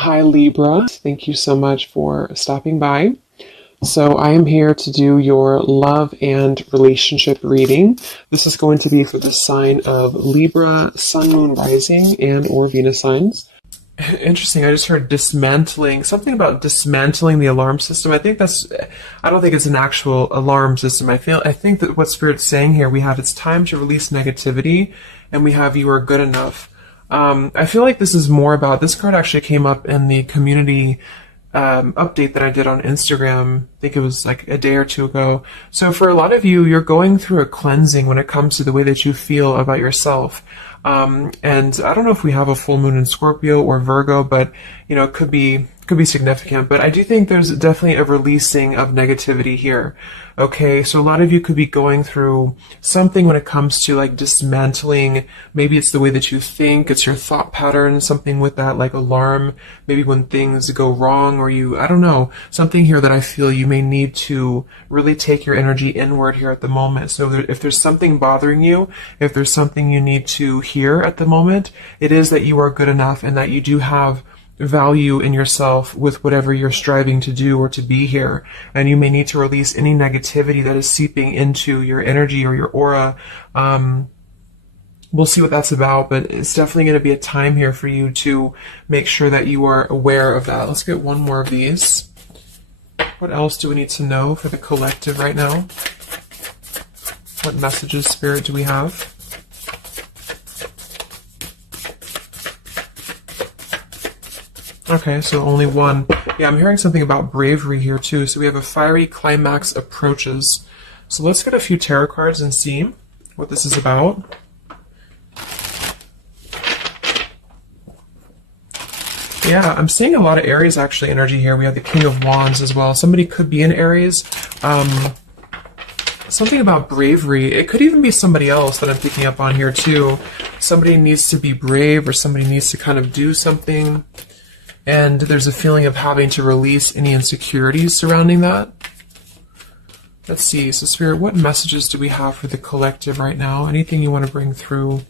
Hi Libra, thank you so much for stopping by. So I am here to do your love and relationship reading. This is going to be for the sign of Libra, Sun, Moon, Rising, and or Venus signs. Interesting, I just heard dismantling, something about dismantling the alarm system. I don't think it's an actual alarm system. I think that what Spirit's saying here, we have it's time to release negativity, and we have you are good enough. I feel like this is more about, this card actually came up in the community update that I did on Instagram. I think it was like a day or two ago. So for a lot of you, you're going through a cleansing when it comes to the way that you feel about yourself. And I don't know if we have a full moon in Scorpio or Virgo, but it could be significant. But I do think there's definitely a releasing of negativity here. Okay, so a lot of you could be going through something when it comes to like dismantling. Maybe it's the way that you think, it's your thought pattern, something with that like alarm, maybe when things go wrong, or I don't know, something here that I feel you may need to really take your energy inward here at the moment. So if there's something bothering you, if there's something you need to hear at the moment, it is that you are good enough and that you do have value in yourself with whatever you're striving to do or to be here. And you may need to release any negativity that is seeping into your energy or your aura. We'll see what that's about, but it's definitely going to be a time here for you to make sure that you are aware of that. Let's get one more of these. What else do we need to know for the collective right now? What messages, Spirit, do we have? Okay, so only one. Yeah, I'm hearing something about bravery here too. So we have a fiery climax approaches. So let's get a few tarot cards and see what this is about. Yeah, I'm seeing a lot of Aries actually energy here. We have the King of Wands as well. Somebody could be in Aries. Something about bravery. It could even be somebody else that I'm picking up on here too. Somebody needs to be brave, or somebody needs to kind of do something. And there's a feeling of having to release any insecurities surrounding that. Let's see. So Spirit, what messages do we have for the collective right now? Anything you want to bring through?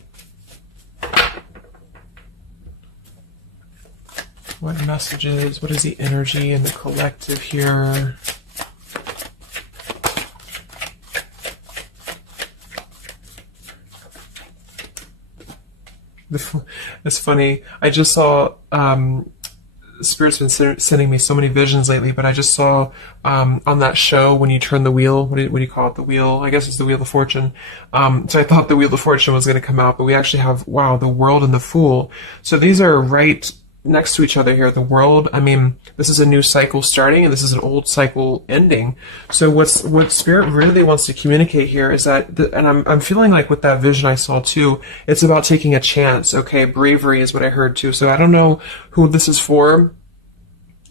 What messages? What is the energy in the collective here? It's funny. I just saw... Spirit's been sending me so many visions lately, but I just saw on that show when you turn the wheel, what do you call it? The wheel, I guess it's the Wheel of Fortune. So I thought the Wheel of Fortune was going to come out, but we actually have, wow, the World and the Fool. So these are right next to each other here. The World, I mean, this is a new cycle starting, and this is an old cycle ending. So what Spirit really wants to communicate here is that, and I'm feeling like with that vision I saw too, it's about taking a chance. Okay, bravery is what I heard too. So I don't know who this is for,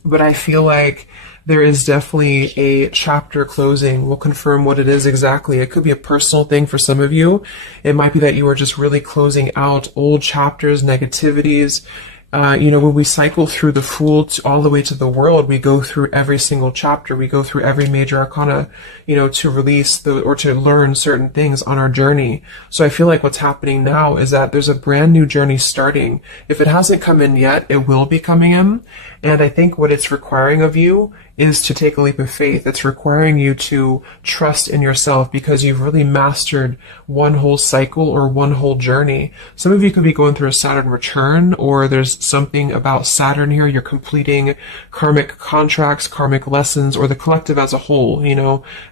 but I feel like there is definitely a chapter closing. We'll confirm what it is exactly. It could be a personal thing for some of you. It might be that you are just really closing out old chapters, negativities. When we cycle through the Fool all the way to the World, we go through every single chapter. We go through every major arcana, to release or to learn certain things on our journey. So I feel like what's happening now is that there's a brand new journey starting. If it hasn't come in yet, it will be coming in. And I think what it's requiring of you is to take a leap of faith. It's requiring you to trust in yourself because you've really mastered one whole cycle or one whole journey. Some of you could be going through a Saturn return, or there's something about Saturn here. You're completing karmic contracts, karmic lessons, or the collective as a whole,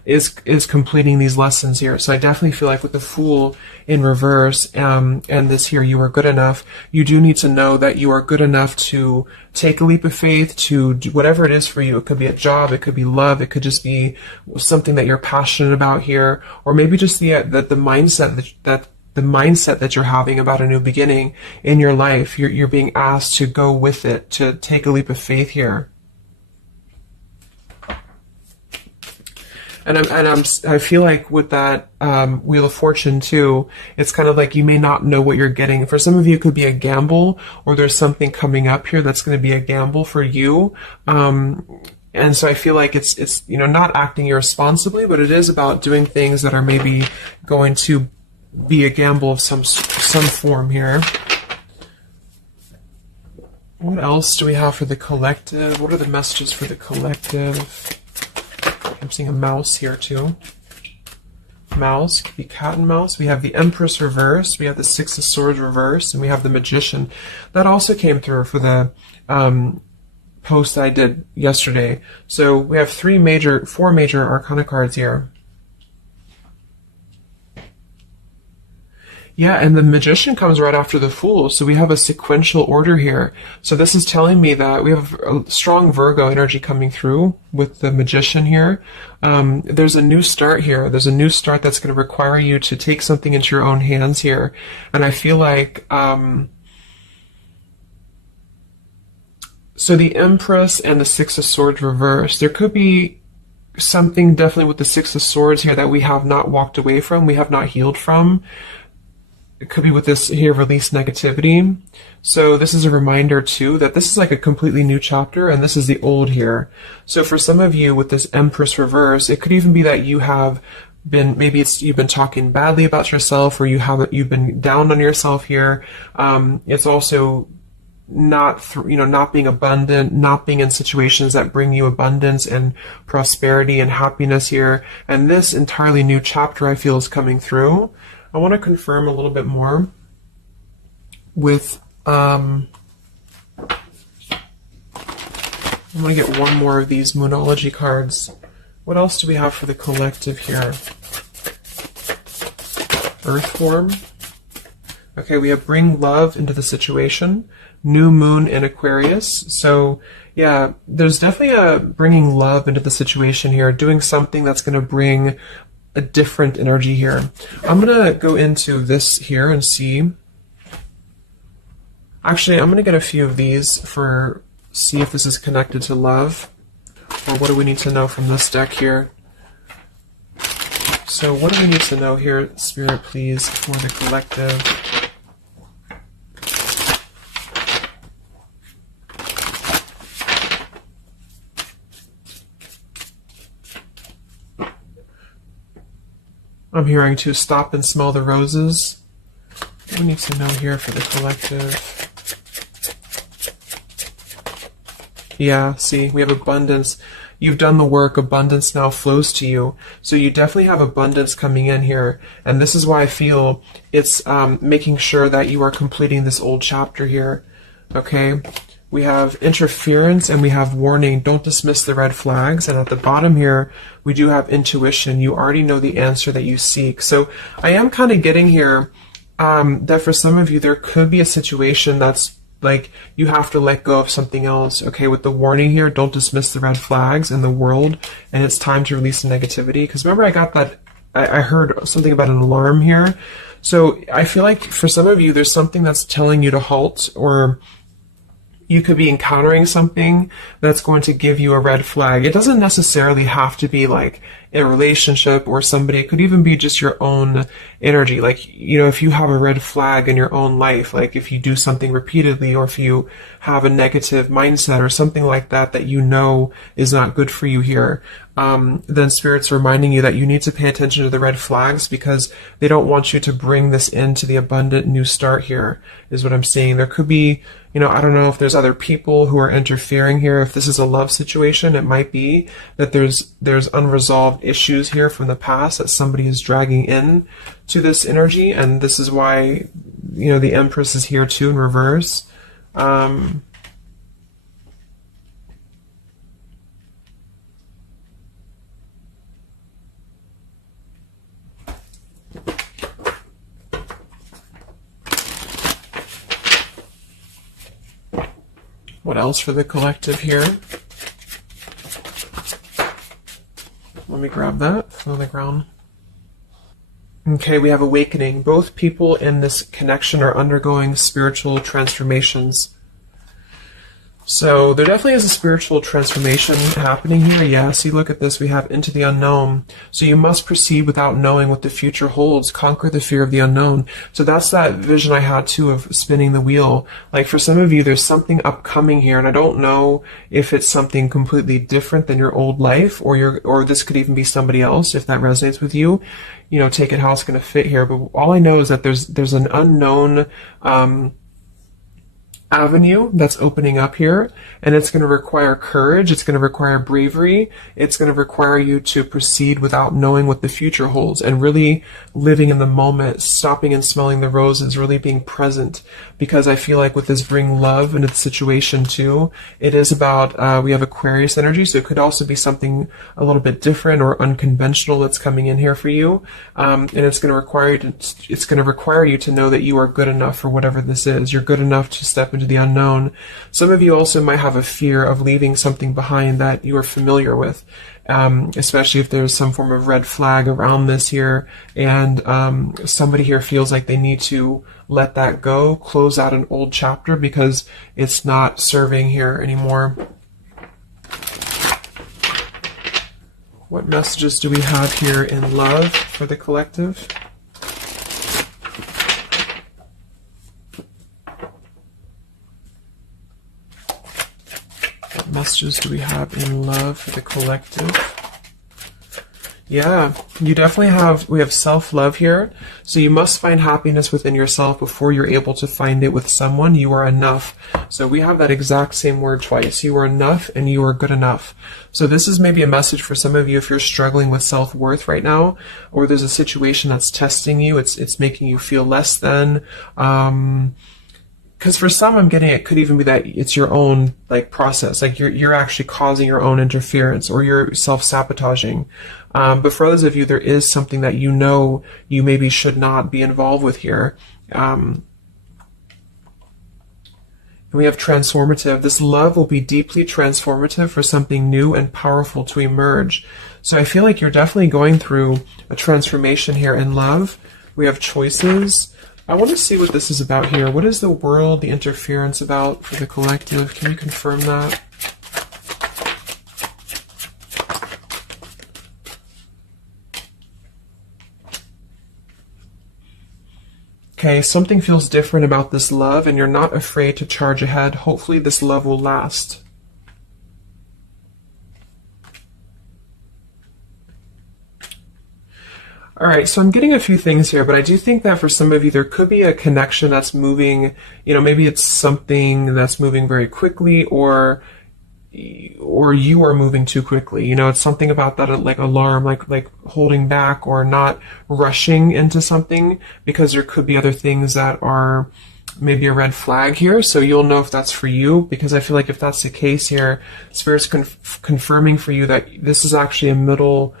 is completing these lessons here. So I definitely feel like with the Fool in reverse, and this here, you are good enough. You do need to know that you are good enough to take a leap of faith, to do whatever it is for you. It could be a job, it could be love, it could just be something that you're passionate about here, or maybe just the mindset that you're having about a new beginning in your life. You're being asked to go with it, to take a leap of faith here. And I feel like with that Wheel of Fortune too, it's kind of like you may not know what you're getting. For some of you, it could be a gamble, or there's something coming up here that's going to be a gamble for you. And so I feel like it's not acting irresponsibly, but it is about doing things that are maybe going to be a gamble of some form here. What else do we have for the collective? What are the messages for the collective? I'm seeing a mouse here too. Mouse, could be cat and mouse. We have the Empress reverse, we have the Six of Swords reverse, and we have the Magician. That also came through for the post that I did yesterday. So we have four major Arcana cards here. Yeah, and the Magician comes right after the Fool, so we have a sequential order here. So this is telling me that we have a strong Virgo energy coming through with the Magician here. There's a new start here. There's a new start that's going to require you to take something into your own hands here. And I feel like, so the Empress and the Six of Swords reverse, there could be something definitely with the Six of Swords here that we have not walked away from, we have not healed from. It could be with this here, release negativity. So this is a reminder too that this is like a completely new chapter and this is the old here. So for some of you with this Empress reverse, it could even be that you have been, maybe you've been talking badly about yourself, or you've been down on yourself here. It's also not being abundant, not being in situations that bring you abundance and prosperity and happiness here. And this entirely new chapter I feel is coming through. I want to confirm a little bit more with, I'm going to get one more of these Moonology cards. What else do we have for the collective here? Earth form. Okay, we have bring love into the situation. New moon in Aquarius. So yeah, there's definitely a bringing love into the situation here, doing something that's going to bring a different energy here. I'm going to go into this here and see. Actually, I'm going to get a few of these see if this is connected to love. Or what do we need to know from this deck here? So what do we need to know here, Spirit, please, for the collective? I'm hearing to stop and smell the roses. What do we need to know here for the collective? Yeah, see, we have abundance. You've done the work. Abundance now flows to you. So you definitely have abundance coming in here. And this is why I feel it's making sure that you are completing this old chapter here. Okay? We have interference and we have warning. Don't dismiss the red flags. And at the bottom here, we do have intuition. You already know the answer that you seek. So I am kind of getting here that for some of you, there could be a situation that's like you have to let go of something else. Okay, with the warning here, don't dismiss the red flags in the world. And it's time to release the negativity. Because remember, I got that, I heard something about an alarm here. So I feel like for some of you, there's something that's telling you to halt, or you could be encountering something that's going to give you a red flag. It doesn't necessarily have to be like a relationship or somebody. It could even be just your own energy. Like, you know, if you have a red flag in your own life, like if you do something repeatedly, or if you have a negative mindset or something like that, that you know is not good for you here, then Spirit's reminding you that you need to pay attention to the red flags, because they don't want you to bring this into the abundant new start here, is what I'm seeing. There could be, you know, I don't know if there's other people who are interfering here. If this is a love situation, it might be that there's unresolved issues here from the past that somebody is dragging in to this energy, and this is why, you know, the Empress is here too in reverse. What else for the collective here? Let me grab that on the ground. Okay, we have awakening. Both people in this connection are undergoing spiritual transformations. So there definitely is a spiritual transformation happening here. Yeah, see, look at this. We have into the unknown. So you must proceed without knowing what the future holds. Conquer the fear of the unknown. So that's that vision I had too of spinning the wheel. Like for some of you, there's something upcoming here, and I don't know if it's something completely different than your old life, or this could even be somebody else. If that resonates with you, you know, take it how it's going to fit here. But all I know is that there's an unknown avenue that's opening up here, and it's going to require courage, it's going to require bravery, it's going to require you to proceed without knowing what the future holds, and really living in the moment, stopping and smelling the roses, really being present. Because I feel like with this bring love into the situation too, it is about, we have Aquarius energy, so it could also be something a little bit different or unconventional that's coming in here for you, and it's going to require you to know that you are good enough for whatever this is. You're good enough to step into the unknown. Some of you also might have a fear of leaving something behind that you are familiar with, especially if there's some form of red flag around this here, and somebody here feels like they need to let that go, close out an old chapter because it's not serving here anymore. What messages do we have here in love for the collective? What messages do we have in love for the collective? Yeah, you definitely we have self-love here. So you must find happiness within yourself before you're able to find it with someone. You are enough. So we have that exact same word twice. You are enough and you are good enough. So this is maybe a message for some of you if you're struggling with self-worth right now, or there's a situation that's testing you. It's making you feel less than, because for some, I'm getting it could even be that it's your own process, like you're actually causing your own interference, or you're self-sabotaging. But for others of you, there is something that you know you maybe should not be involved with here. And we have transformative. This love will be deeply transformative for something new and powerful to emerge. So I feel like you're definitely going through a transformation here in love. We have choices. I want to see what this is about here. What is the world, the interference about for the collective? Can you confirm that? Okay, something feels different about this love, and you're not afraid to charge ahead. Hopefully this love will last. All right, so I'm getting a few things here, but I do think that for some of you, there could be a connection that's moving, maybe it's something that's moving very quickly, or you are moving too quickly. It's something about that, like alarm, like holding back or not rushing into something, because there could be other things that are maybe a red flag here. So you'll know if that's for you, because I feel like if that's the case here, Spirit's confirming for you that this is actually a middle,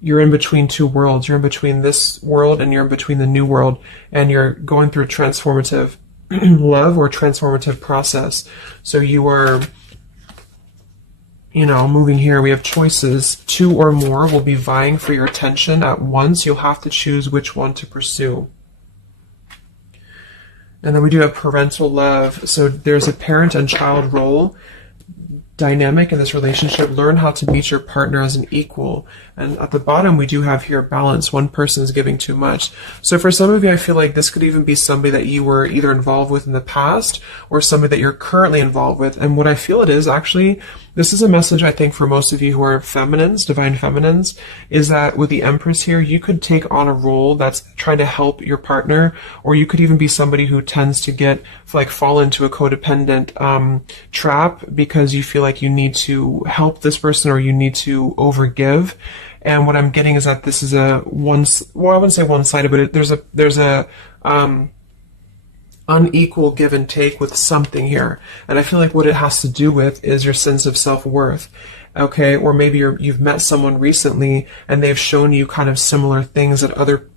you're in between two worlds. You're in between this world and you're in between the new world, and you're going through a transformative love or transformative process. So you are, moving here. We have choices. Two or more will be vying for your attention at once. You'll have to choose which one to pursue. And then we do have parental love. So there's a parent and child role dynamic in this relationship. Learn how to meet your partner as an equal. And at the bottom, we do have here balance. One person is giving too much. So for some of you, I feel like this could even be somebody that you were either involved with in the past or somebody that you're currently involved with. And what I feel it is actually, this is a message I think for most of you who are feminines, divine feminines, is that with the Empress here, you could take on a role that's trying to help your partner, or you could even be somebody who tends to fall into a codependent trap because you feel like you need to help this person or you need to overgive. And what I'm getting is that this is I wouldn't say one-sided, but there's a unequal give and take with something here. And I feel like what it has to do with is your sense of self-worth. Okay, or maybe you've met someone recently and they've shown you kind of similar things that other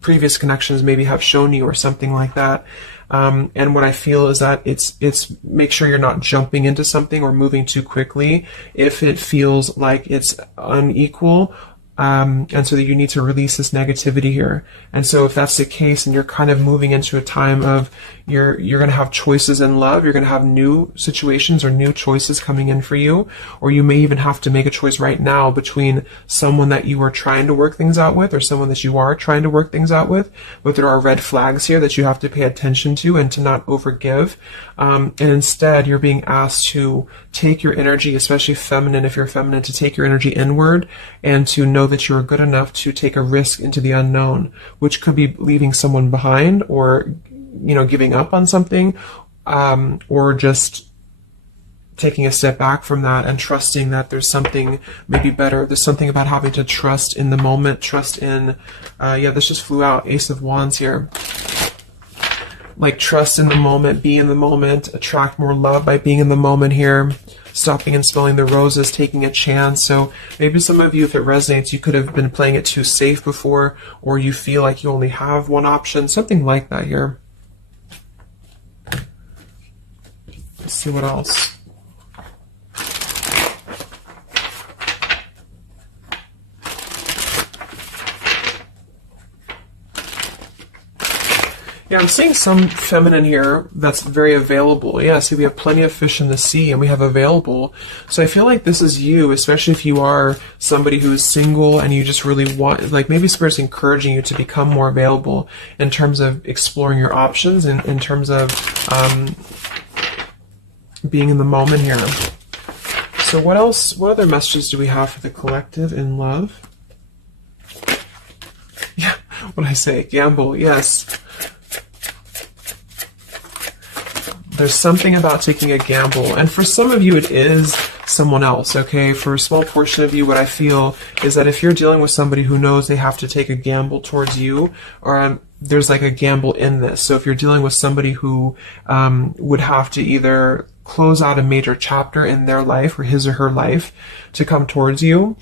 previous connections maybe have shown you, or something like that. And what I feel is that it's make sure you're not jumping into something or moving too quickly if it feels like it's unequal. And so that you need to release this negativity here. And so if that's the case and you're kind of moving into a time of you're going to have choices in love, you're going to have new situations or new choices coming in for you, or you may even have to make a choice right now between someone that you are trying to work things out with or someone that you are trying to work things out with. But there are red flags here that you have to pay attention to and to not overgive. And instead, you're being asked to take your energy, especially feminine, if you're feminine, to take your energy inward and to know that you're good enough to take a risk into the unknown, which could be leaving someone behind or, giving up on something. or just taking a step back from that and trusting that there's something maybe better. There's something about having to trust in the moment, trust in, yeah, this just flew out, Ace of Wands here. Like trust in the moment, be in the moment, attract more love by being in the moment here, stopping and smelling the roses, taking a chance. So maybe some of you, if it resonates, you could have been playing it too safe before, or you feel like you only have one option, something like that here. Let's see what else. Yeah, I'm seeing some feminine here that's very available. Yeah, see, we have plenty of fish in the sea and we have available. So I feel like this is you, especially if you are somebody who is single and you just really want, like maybe Spirit's encouraging you to become more available in terms of exploring your options and in terms of being in the moment here. So what else, what other messages do we have for the collective in love? Yeah, what did I say? Gamble, yes. There's something about taking a gamble. And for some of you, it is someone else, okay? For a small portion of you, what I feel is that if you're dealing with somebody who knows they have to take a gamble towards you, or there's like a gamble in this. So if you're dealing with somebody who would have to either close out a major chapter in their life or his or her life to come towards you,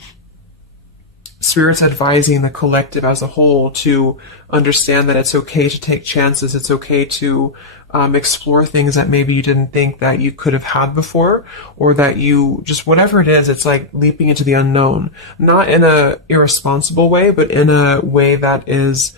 Spirit's advising the collective as a whole to understand that it's okay to take chances. It's okay to explore things that maybe you didn't think that you could have had before, or that you just, whatever it is, it's like leaping into the unknown. Not in a irresponsible way, but in a way that is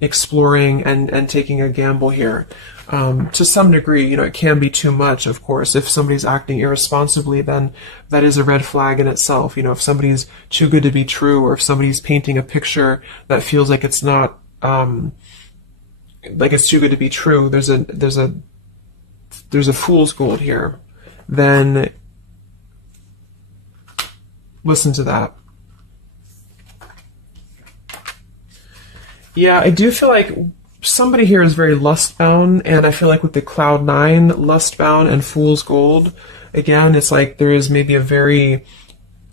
exploring and taking a gamble here. To some degree, you know, it can be too much, of course. If somebody's acting irresponsibly, then that is a red flag in itself. You know, if somebody's too good to be true, or if somebody's painting a picture that feels like it's not, like it's too good to be true, there's a fool's gold here, then listen to that. Yeah, I do feel like somebody here is very lust-bound, and I feel like with the Cloud 9, lust-bound and Fool's Gold, again, it's like there is maybe a very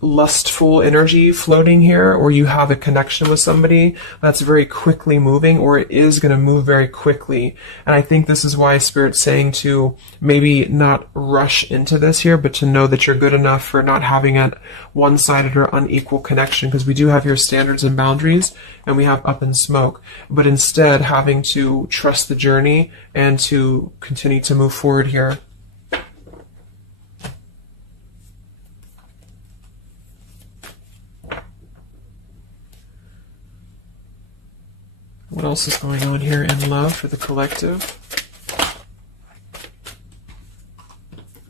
lustful energy floating here, or you have a connection with somebody that's very quickly moving, or it is going to move very quickly. And I think this is why Spirit's saying to maybe not rush into this here, but to know that you're good enough for not having a one-sided or unequal connection, because we do have your standards and boundaries, and we have up in smoke, but instead having to trust the journey and to continue to move forward here. What else is going on here in love for the collective?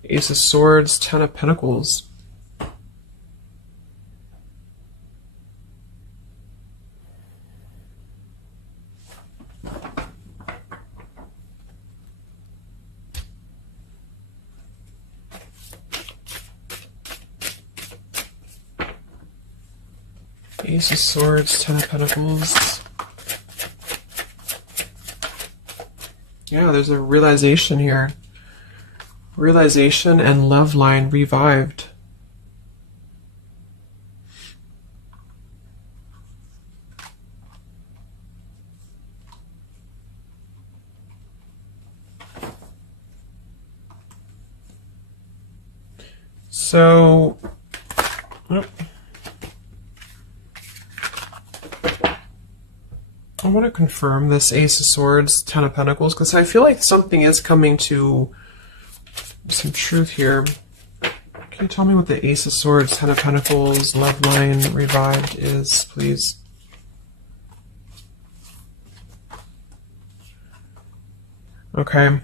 Ace of Swords, Ten of Pentacles. Ace of Swords, Ten of Pentacles. Yeah, there's a realization here. Realization and love line revived. So, I want to confirm this Ace of Swords, Ten of Pentacles, because I feel like something is coming to some truth here. Can you tell me what the Ace of Swords, Ten of Pentacles, love line revived is, please? Okay.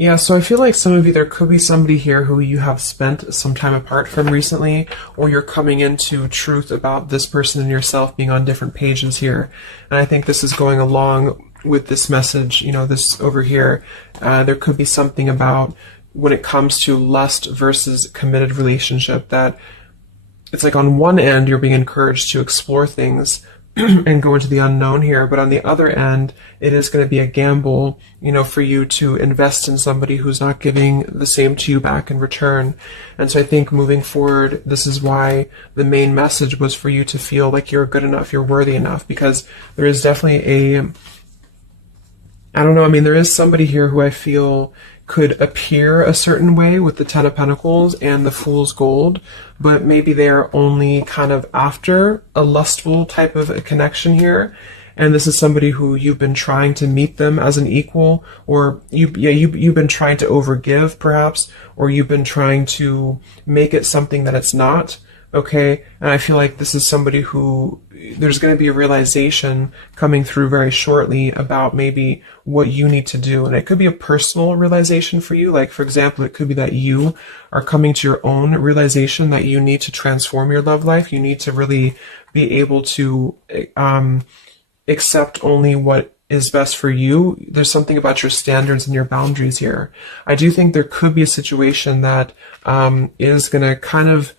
Yeah, so I feel like some of you, there could be somebody here who you have spent some time apart from recently, or you're coming into truth about this person and yourself being on different pages here. And I think this is going along with this message, you know, this over here. There could be something about when it comes to lust versus committed relationship, that it's like on one end you're being encouraged to explore things and go into the unknown here. But on the other end, it is going to be a gamble, for you to invest in somebody who's not giving the same to you back in return. And so I think moving forward, this is why the main message was for you to feel like you're good enough, you're worthy enough, because there is definitely I don't know, I mean, there is somebody here who I feel could appear a certain way with the Ten of Pentacles and the Fool's Gold, but maybe they are only kind of after a lustful type of a connection here. And this is somebody who you've been trying to meet them as an equal, or you've been trying to overgive perhaps, or you've been trying to make it something that it's not. Okay, and I feel like this is somebody who there's going to be a realization coming through very shortly about maybe what you need to do. And it could be a personal realization for you. Like, for example, it could be that you are coming to your own realization that you need to transform your love life. You need to really be able to accept only what is best for you. There's something about your standards and your boundaries here. I do think there could be a situation that is going to kind of,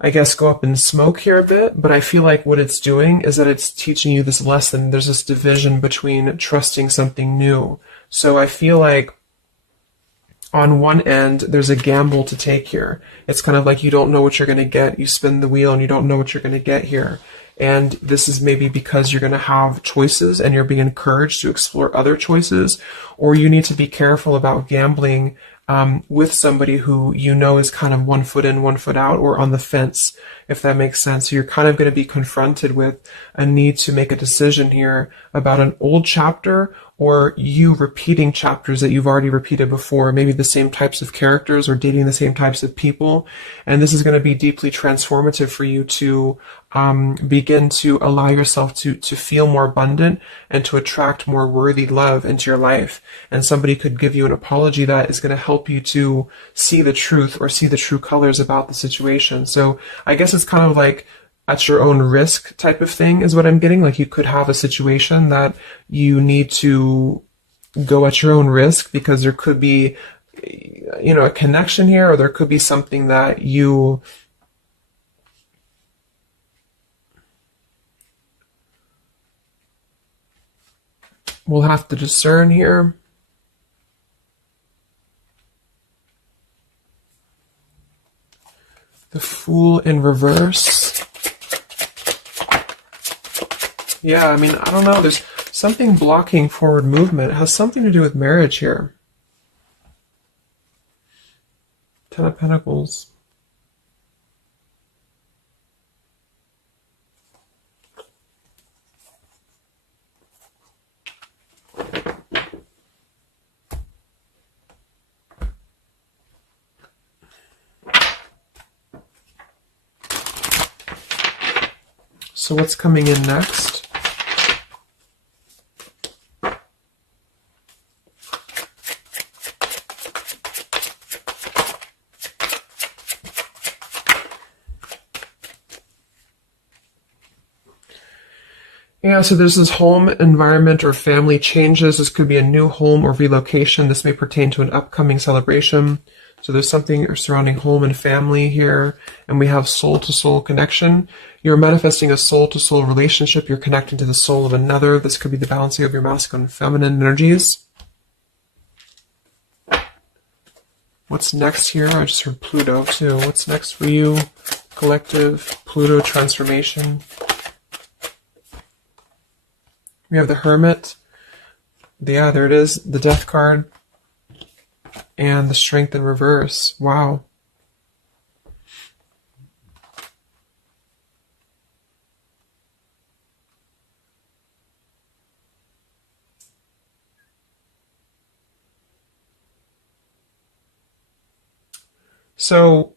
I guess, go up in smoke here a bit, but I feel like what it's doing is that it's teaching you this lesson. There's this division between trusting something new. So I feel like on one end, there's a gamble to take here. It's kind of like you don't know what you're going to get. You spin the wheel and you don't know what you're going to get here. And this is maybe because you're going to have choices and you're being encouraged to explore other choices, or you need to be careful about gambling with somebody who is kind of 1 foot in, 1 foot out, or on the fence, if that makes sense. So you're kind of going to be confronted with a need to make a decision here about an old chapter, or you repeating chapters that you've already repeated before, maybe the same types of characters or dating the same types of people. And this is going to be deeply transformative for you to begin to allow yourself to feel more abundant and to attract more worthy love into your life. And somebody could give you an apology that is going to help you to see the truth or see the true colors about the situation. So I guess it's kind of like at your own risk type of thing is what I'm getting. Like, you could have a situation that you need to go at your own risk because there could be, a connection here, or there could be something that you will have to discern here. The Fool in reverse. Yeah, I mean, I don't know. There's something blocking forward movement. It has something to do with marriage here. Ten of Pentacles. So what's coming in next? Yeah, so there's this home environment or family changes. This could be a new home or relocation. This may pertain to an upcoming celebration. So there's something surrounding home and family here. And we have soul-to-soul connection. You're manifesting a soul-to-soul relationship. You're connecting to the soul of another. This could be the balancing of your masculine and feminine energies. What's next here? I just heard Pluto too. What's next for you? Collective, Pluto transformation. We have the Hermit. Yeah, there it is. The Death card. And the Strength in reverse. Wow. So,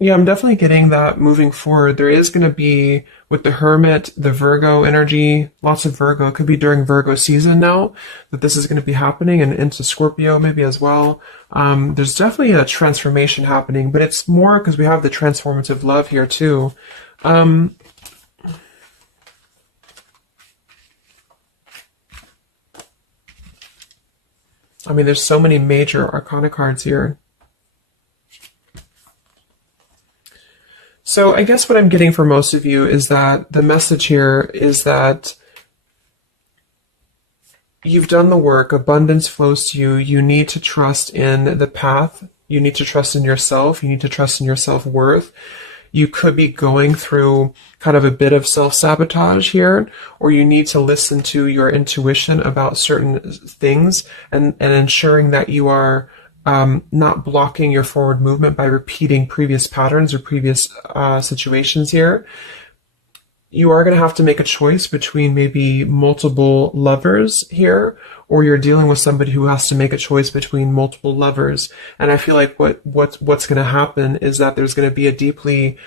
yeah, I'm definitely getting that moving forward. There is going to be, with the Hermit, the Virgo energy, lots of Virgo. It could be during Virgo season now that this is going to be happening, and into Scorpio maybe as well. There's definitely a transformation happening, but it's more because we have the transformative love here too. I mean, there's so many major arcana cards here. So I guess what I'm getting for most of you is that the message here is that you've done the work, abundance flows to you, you need to trust in the path, you need to trust in yourself, you need to trust in your self-worth. You could be going through kind of a bit of self-sabotage here, or you need to listen to your intuition about certain things and ensuring that you are not blocking your forward movement by repeating previous patterns or previous situations here. You are going to have to make a choice between maybe multiple lovers here, or you're dealing with somebody who has to make a choice between multiple lovers. And I feel like what's going to happen is that there's going to be a deeply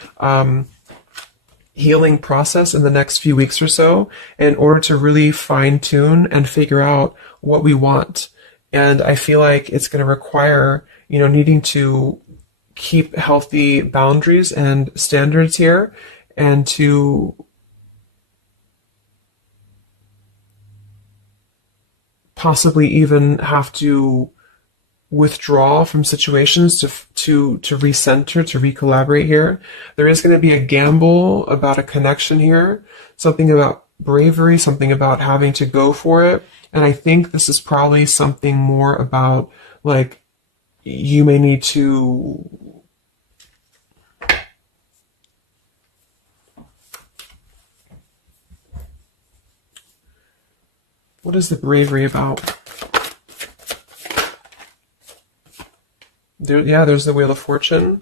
healing process in the next few weeks or so in order to really fine tune and figure out what we want. And I feel like it's going to require, needing to keep healthy boundaries and standards here, and to possibly even have to withdraw from situations to recenter, to recollaborate here. There is going to be a gamble about a connection here, something about bravery, something about having to go for it. And I think this is probably something more about, like, you may need to what is the bravery about? There's the Wheel of Fortune,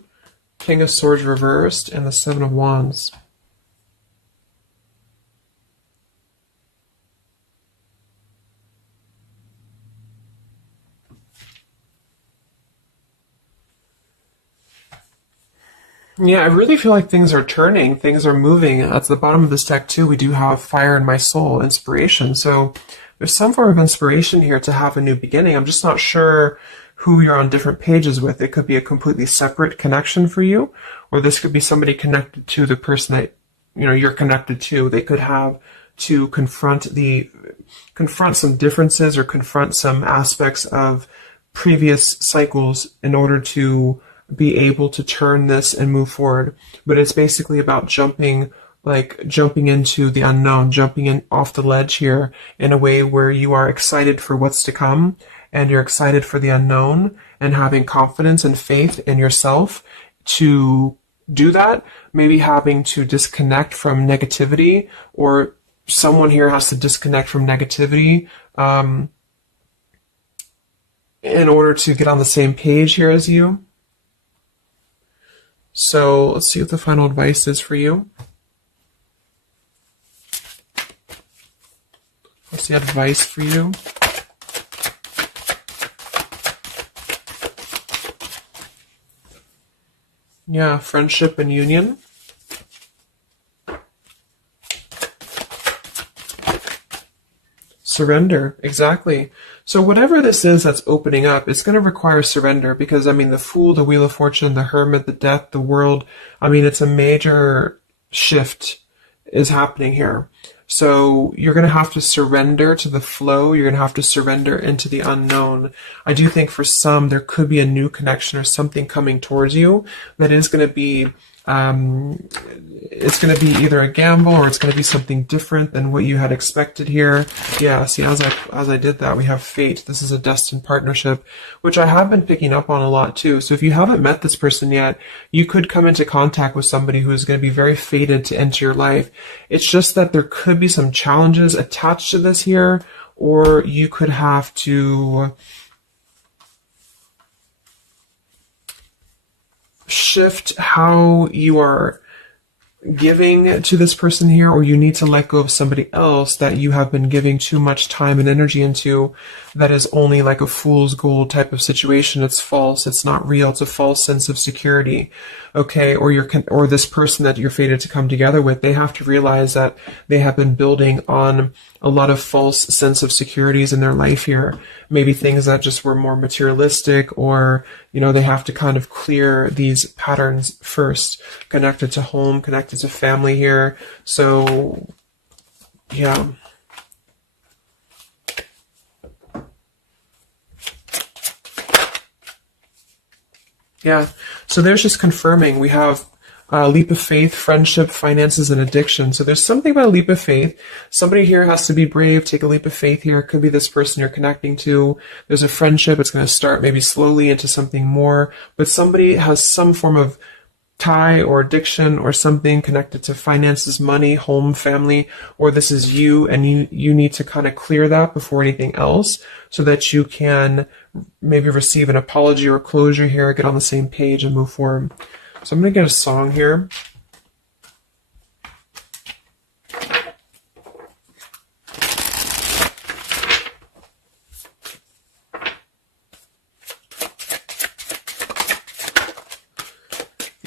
King of Swords reversed, and the Seven of Wands. Yeah, I really feel like things are turning, things are moving. At the bottom of this deck too, we do have Fire in My Soul, inspiration. So there's some form of inspiration here to have a new beginning. I'm just not sure who you're on different pages with. It could be a completely separate connection for you, or this could be somebody connected to the person that you're connected to. They could have to confront some differences or confront some aspects of previous cycles in order to be able to turn this and move forward. But it's basically about jumping into the unknown, jumping in off the ledge here in a way where you are excited for what's to come, and you're excited for the unknown, and having confidence and faith in yourself to do that. Maybe having to disconnect from negativity, or someone here has to disconnect from negativity in order to get on the same page here as you. So let's see what the final advice is for you. What's the advice for you? Yeah, friendship and union. Surrender, exactly. So whatever this is that's opening up, it's going to require surrender, because, the Fool, the Wheel of Fortune, the Hermit, the Death, the World, it's a major shift is happening here. So you're going to have to surrender to the flow. You're going to have to surrender into the unknown. I do think for some, there could be a new connection or something coming towards you that is going to be it's going to be either a gamble, or it's going to be something different than what you had expected here. Yeah, see, as I did that, we have fate. This is a destined partnership, which I have been picking up on a lot too. So if you haven't met this person yet, you could come into contact with somebody who is going to be very fated to enter your life. It's just that there could be some challenges attached to this here, or you could have to shift how you are giving to this person here, or you need to let go of somebody else that you have been giving too much time and energy into, that is only like a fool's gold type of situation. It's false, it's not real, it's a false sense of security. Okay, or this person that you're fated to come together with, they have to realize that they have been building on a lot of false sense of securities in their life here. Maybe things that just were more materialistic, or they have to kind of clear these patterns first, connected to home, connected to family here. So yeah. Yeah, so there's just confirming. We have Leap of faith, friendship, finances, and addiction. So there's something about a leap of faith. Somebody here has to be brave, take a leap of faith here. It could be this person you're connecting to. There's a friendship. It's going to start maybe slowly into something more. But somebody has some form of tie or addiction or something connected to finances, money, home, family, or this is you, and you need to kind of clear that before anything else so that you can maybe receive an apology or closure here, get on the same page and move forward. So I'm going to get a song here.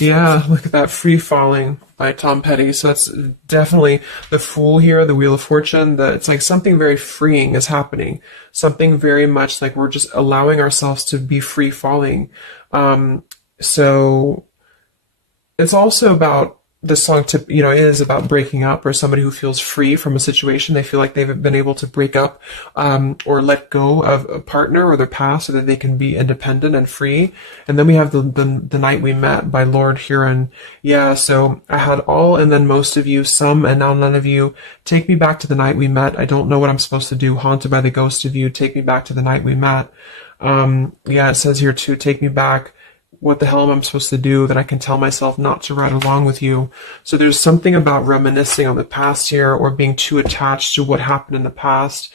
Yeah, look at that, Free Falling by Tom Petty. So that's definitely the Fool here, the Wheel of Fortune. It's like something very freeing is happening. Something very much like we're just allowing ourselves to be free falling. So it's also about this song is about breaking up, or somebody who feels free from a situation. They feel like they've been able to break up or let go of a partner or their past so that they can be independent and free. And then we have the Night We Met by Lord Huron. Yeah, so I had all and then most of you, some and now none of you. Take me back to the night we met. I don't know what I'm supposed to do. Haunted by the ghost of you. Take me back to the night we met. Yeah, it says here too, take me back. What the hell am I supposed to do that I can tell myself not to ride along with you? So there's something about reminiscing on the past here, or being too attached to what happened in the past.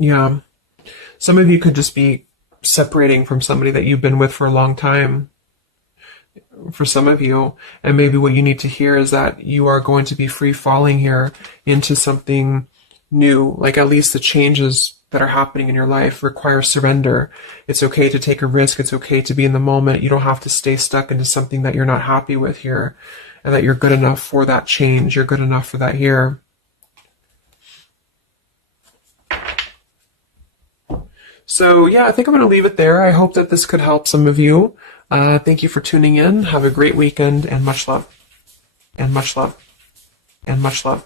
Yeah. Some of you could just be separating from somebody that you've been with for a long time. For some of you, and maybe what you need to hear is that you are going to be free falling here into something new. Like, at least the changes that are happening in your life require surrender. It's okay to take a risk. It's okay to be in the moment. You don't have to stay stuck into something that you're not happy with here, and that you're good enough for that change. You're good enough for that here. So yeah, I think I'm going to leave it there. I hope that this could help some of you. Thank you for tuning in. Have a great weekend, and much love. And much love. And much love.